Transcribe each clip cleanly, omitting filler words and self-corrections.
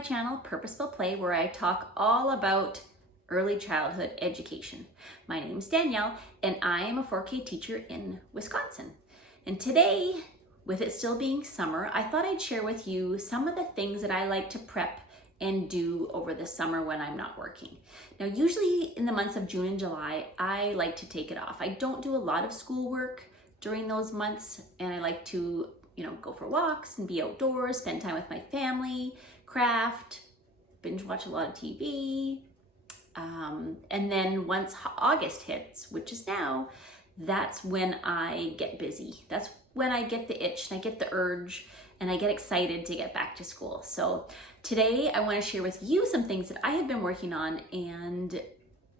my channel, Purposeful Play, where I talk all about early childhood education. My name's Danielle, and I am a 4K teacher in Wisconsin. And today, with it still being summer, I thought I'd share with you some of the things that I like to prep and do over the summer when I'm not working. Now, usually in the months of June and July, I like to take it off. I don't do a lot of schoolwork during those months, and I like to go for walks and be outdoors, spend time with my family, craft, binge watch a lot of TV. And then once August hits, which is now, that's when I get busy. That's when I get the itch and I get the urge and I get excited to get back to school. So today I want to share with you some things that I have been working on and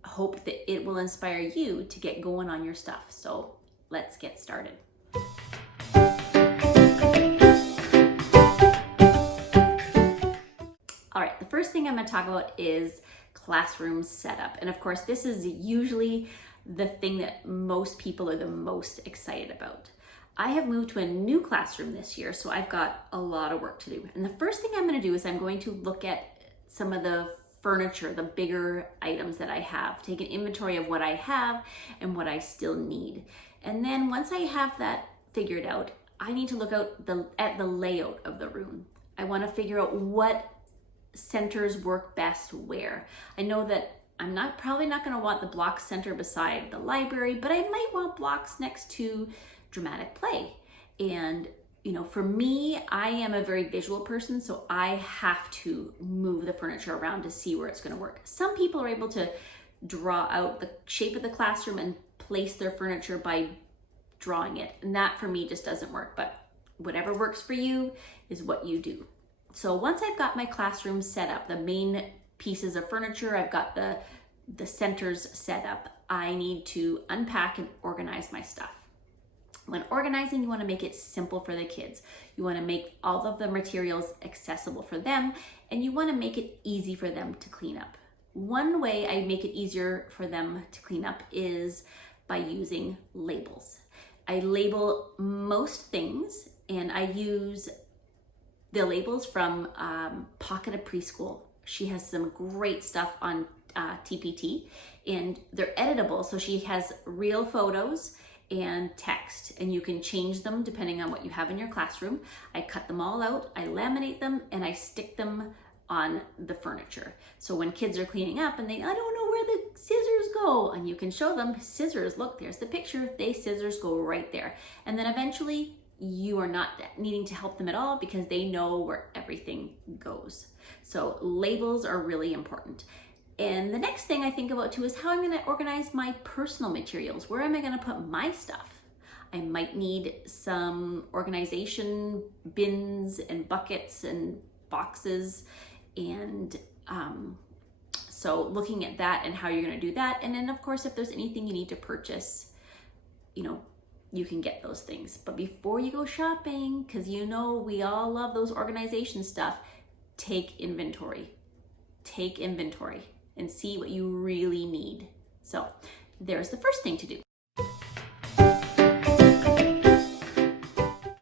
hope that it will inspire you to get going on your stuff. So let's get started. All right, the first thing I'm going to talk about is classroom setup. And of course, this is usually the thing that most people are the most excited about. I have moved to a new classroom this year, so I've got a lot of work to do. And the first thing I'm going to do is I'm going to look at some of the furniture, the bigger items that I have, take an inventory of what I have and what I still need. And then once I have that figured out, I need to look at the layout of the room. I want to figure out what centers work best where. I know that I'm probably not going to want the block center beside the library, but I might want blocks next to dramatic play. And for me, I am a very visual person, so I have to move the furniture around to see where it's going to work. Some people are able to draw out the shape of the classroom and place their furniture by drawing it, and that for me just doesn't work. But whatever works for you is what you do. So once I've got my classroom set up, the main pieces of furniture, I've got the centers set up, I need to unpack and organize my stuff. When organizing, you want to make it simple for the kids. You want to make all of the materials accessible for them, and you want to make it easy for them to clean up. One way I make it easier for them to clean up is by using labels. I label most things, and I use the labels from Pocket of Preschool. She has some great stuff on TPT, and they're editable. So she has real photos and text, and you can change them depending on what you have in your classroom. I cut them all out, I laminate them, and I stick them on the furniture. So when kids are cleaning up and I don't know where the scissors go, and you can show them scissors, look, there's the picture, scissors go right there. And then eventually you are not needing to help them at all because they know where everything goes. So labels are really important. And the next thing I think about too is how I'm going to organize my personal materials. Where am I going to put my stuff? I might need some organization bins and buckets and boxes. And so looking at that and how you're going to do that. And then of course, if there's anything you need to purchase, you can get those things. But before you go shopping, because we all love those organization stuff, take inventory. Take inventory and see what you really need. So there's the first thing to do.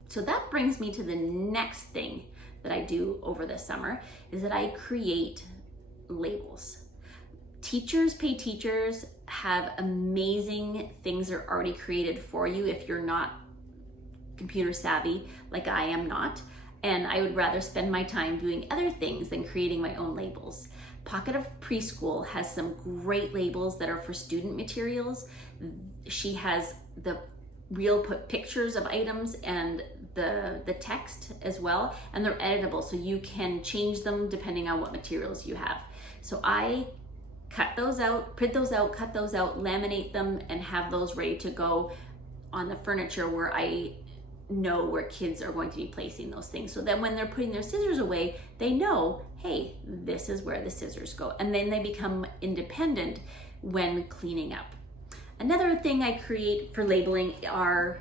So that brings me to the next thing that I do over the summer is that I create labels. Teachers pay teachers have amazing things that are already created for you if you're not computer savvy like I am not. And I would rather spend my time doing other things than creating my own labels. Pocket of Preschool has some great labels that are for student materials. She has the real pictures of items and the text as well, and they're editable, so you can change them depending on what materials you have. So I cut those out, print those out, cut those out, laminate them, and have those ready to go on the furniture where I know where kids are going to be placing those things. So that when they're putting their scissors away, they know, hey, this is where the scissors go. And then they become independent when cleaning up. Another thing I create for labeling are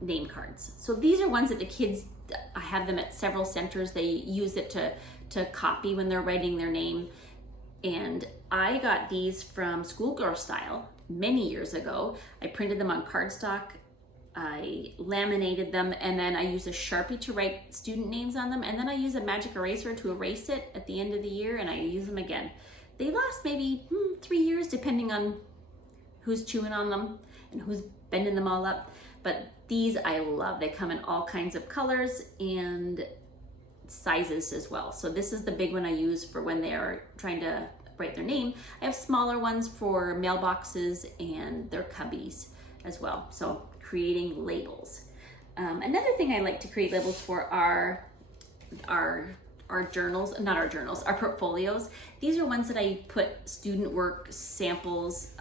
name cards. So these are ones that the kids, I have them at several centers. They use it to copy when they're writing their name. And I got these from Schoolgirl Style many years ago. I printed them on cardstock I laminated them, and then I use a Sharpie to write student names on them, and then I use a magic eraser to erase it at the end of the year, and I use them again. They last maybe 3 years, depending on who's chewing on them and who's bending them all up. But these I love. They come in all kinds of colors and sizes as well. So this is the big one I use for when they are trying to write their name. I have smaller ones for mailboxes and their cubbies as well. So creating labels. Another thing I like to create labels for are our journals, not our journals, our portfolios. These are ones that I put student work, samples,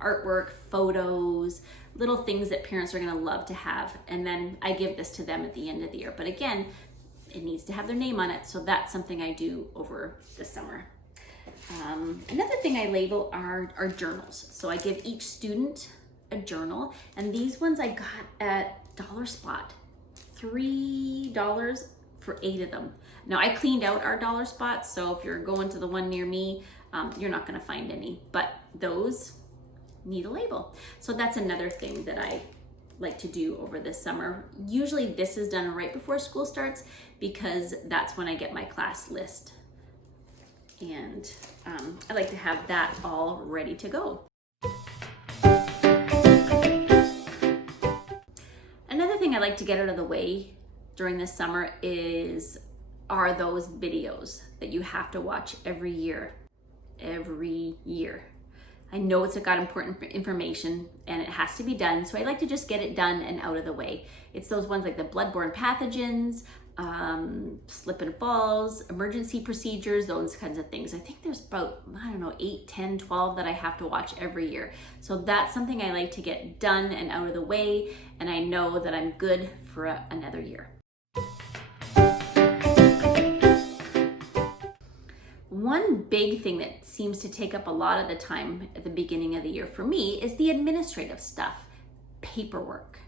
artwork, photos, little things that parents are gonna love to have. And then I give this to them at the end of the year. But again, it needs to have their name on it. So that's something I do over the summer. Another thing I label are journals. So I give each student a journal, and these ones I got at Dollar Spot, $3 for 8 of them. Now I cleaned out our Dollar Spot, so if you're going to the one near me, you're not gonna find any, but those need a label. So that's another thing that I like to do over this summer. Usually this is done right before school starts because that's when I get my class list. And I like to have that all ready to go. Another thing I like to get out of the way during this summer are those videos that you have to watch every year. I know it's got important information and it has to be done, so I like to just get it done and out of the way. It's those ones like the bloodborne pathogens, slip and falls, emergency procedures, those kinds of things. I think there's about, 8, 10, 12 that I have to watch every year. So that's something I like to get done and out of the way, and I know that I'm good for another year. One big thing that seems to take up a lot of the time at the beginning of the year for me is the administrative stuff, paperwork.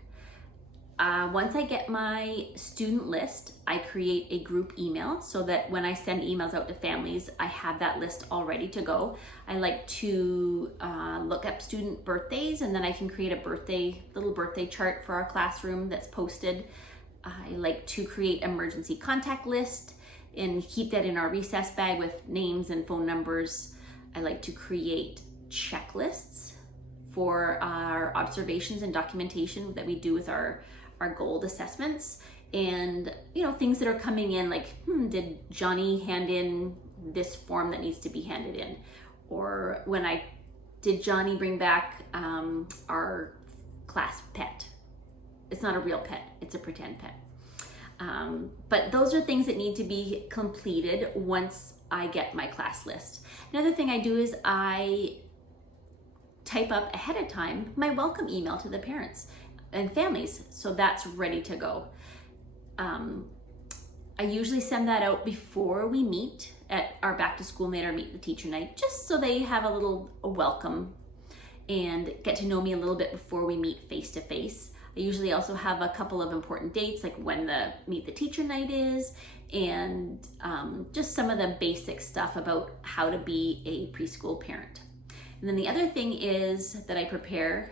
Once I get my student list, I create a group email so that when I send emails out to families, I have that list all ready to go. I like to look up student birthdays, and then I can create a little birthday chart for our classroom that's posted. I like to create emergency contact list and keep that in our recess bag with names and phone numbers. I like to create checklists for our observations and documentation that we do with our gold assessments, and things that are coming in, like did Johnny hand in this form that needs to be handed in, or did Johnny bring back our class pet? It's not a real pet, it's a pretend pet. But those are things that need to be completed once I get my class list. Another thing I do is I type up ahead of time my welcome email to the parents and families, so that's ready to go. I usually send that out before we meet at our back to school night or meet the teacher night, just so they have a welcome and get to know me a little bit before we meet face to face. I usually also have a couple of important dates, like when the meet the teacher night is, and just some of the basic stuff about how to be a preschool parent. And then the other thing is that I prepare,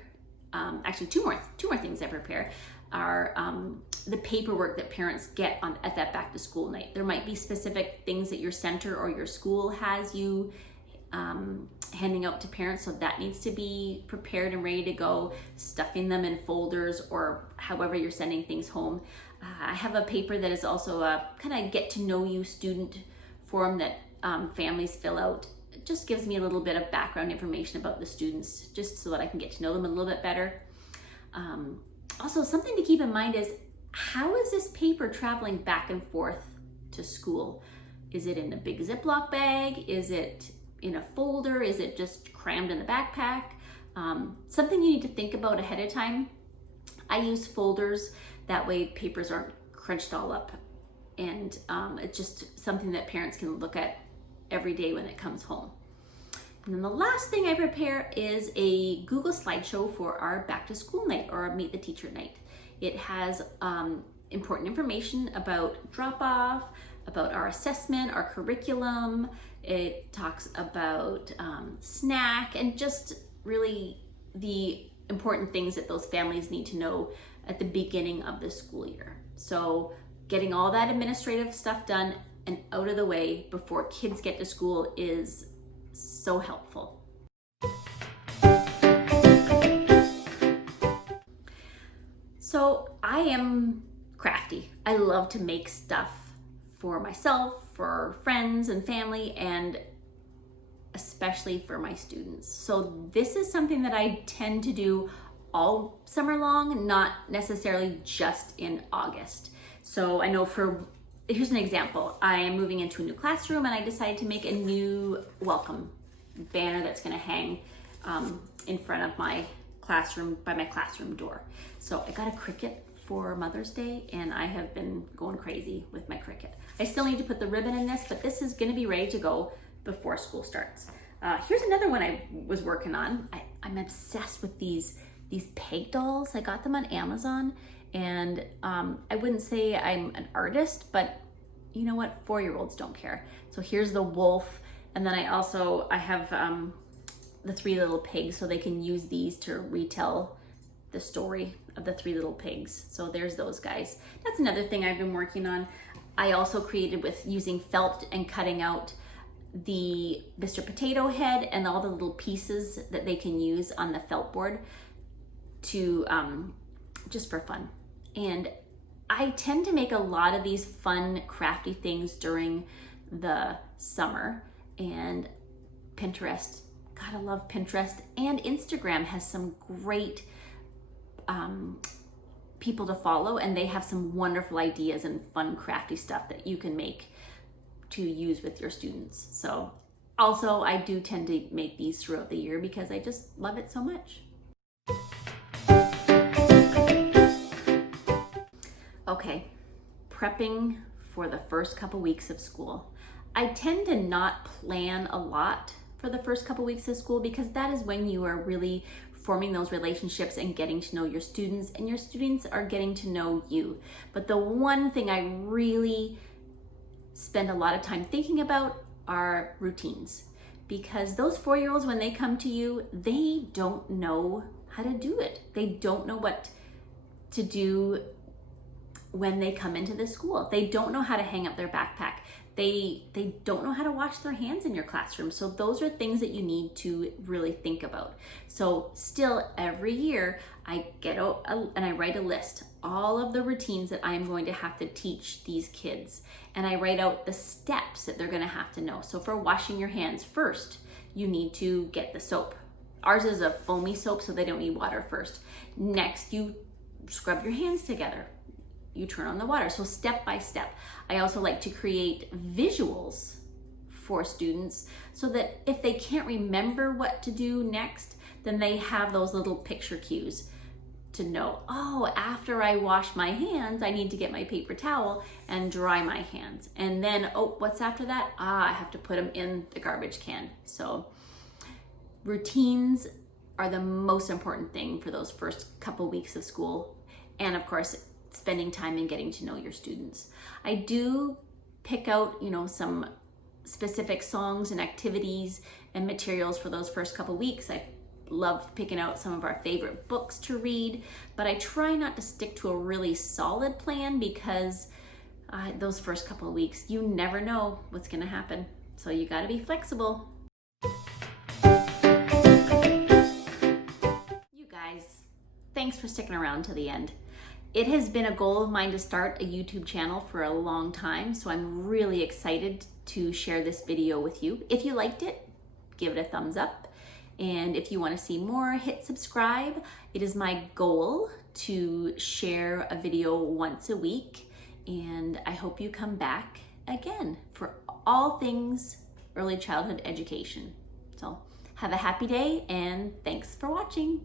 actually two more things I prepare are the paperwork that parents get at that back to school night. There might be specific things that your center or your school has you handing out to parents, so that needs to be prepared and ready to go, stuffing them in folders or however you're sending things home. I have a paper that is also a kind of get to know you student form that families fill out. It just gives me a little bit of background information about the students, just so that I can get to know them a little bit better. Also, something to keep in mind is, how is this paper traveling back and forth to school? Is it in a big Ziploc bag? Is it in a folder? Is it just crammed in the backpack? Something you need to think about ahead of time. I use folders, that way papers aren't crunched all up, and it's just something that parents can look at every day when it comes home. And then the last thing I prepare is a Google slideshow for our back to school night or our meet the teacher night. It has important information about drop off, about our assessment, our curriculum. It talks about snack, and just really the important things that those families need to know at the beginning of the school year. So getting all that administrative stuff done and out of the way before kids get to school is so helpful. So I am crafty. I love to make stuff for myself, for friends and family, and especially for my students. So this is something that I tend to do all summer long, not necessarily just in August. So I know here's an example. I am moving into a new classroom and I decided to make a new welcome banner that's gonna hang in front of my classroom, by my classroom door. So I got a Cricut for Mother's Day and I have been going crazy with my Cricut. I still need to put the ribbon in this, but this is gonna be ready to go before school starts. Here's another one I was working on. I'm obsessed with these peg dolls. I got them on Amazon, and I wouldn't say I'm an artist, but you know what? 4-year-olds don't care. So here's the wolf, and then I have the 3 little pigs, so they can use these to retell the story of the 3 little pigs. So there's those guys. That's another thing I've been working on. I also created with using felt and cutting out the Mr. Potato Head and all the little pieces that they can use on the felt board to just for fun. And I tend to make a lot of these fun crafty things during the summer, and Pinterest, gotta love Pinterest, and Instagram has some great people to follow, and they have some wonderful ideas and fun crafty stuff that you can make to use with your students. So also I do tend to make these throughout the year because I just love it so much. Okay, prepping for the first couple weeks of school. I tend to not plan a lot for the first couple weeks of school because that is when you are really forming those relationships and getting to know your students, and your students are getting to know you. But the one thing I really spend a lot of time thinking about are routines, because those 4-year-olds, when they come to you, they don't know how to do it. They don't know what to do when they come into the school. They don't know how to hang up their backpack. They don't know how to wash their hands in your classroom. So those are things that you need to really think about. So still every year I get out and I write a list, all of the routines that I'm going to have to teach these kids. And I write out the steps that they're gonna have to know. So for washing your hands, first, you need to get the soap. Ours is a foamy soap, so they don't need water first. Next, you scrub your hands together. You turn on the water, so step by step. I also like to create visuals for students so that if they can't remember what to do next, then they have those little picture cues to know, oh, after I wash my hands, I need to get my paper towel and dry my hands. And then, oh, what's after that? I have to put them in the garbage can. So routines are the most important thing for those first couple weeks of school. And of course, spending time and getting to know your students. I do pick out, some specific songs and activities and materials for those first couple weeks. I love picking out some of our favorite books to read, but I try not to stick to a really solid plan because those first couple of weeks, you never know what's gonna happen. So you gotta be flexible. You guys, thanks for sticking around to the end. It has been a goal of mine to start a YouTube channel for a long time, so I'm really excited to share this video with you. If you liked it, give it a thumbs up. And if you want to see more, hit subscribe. It is my goal to share a video once a week, and I hope you come back again for all things early childhood education. So have a happy day, and thanks for watching.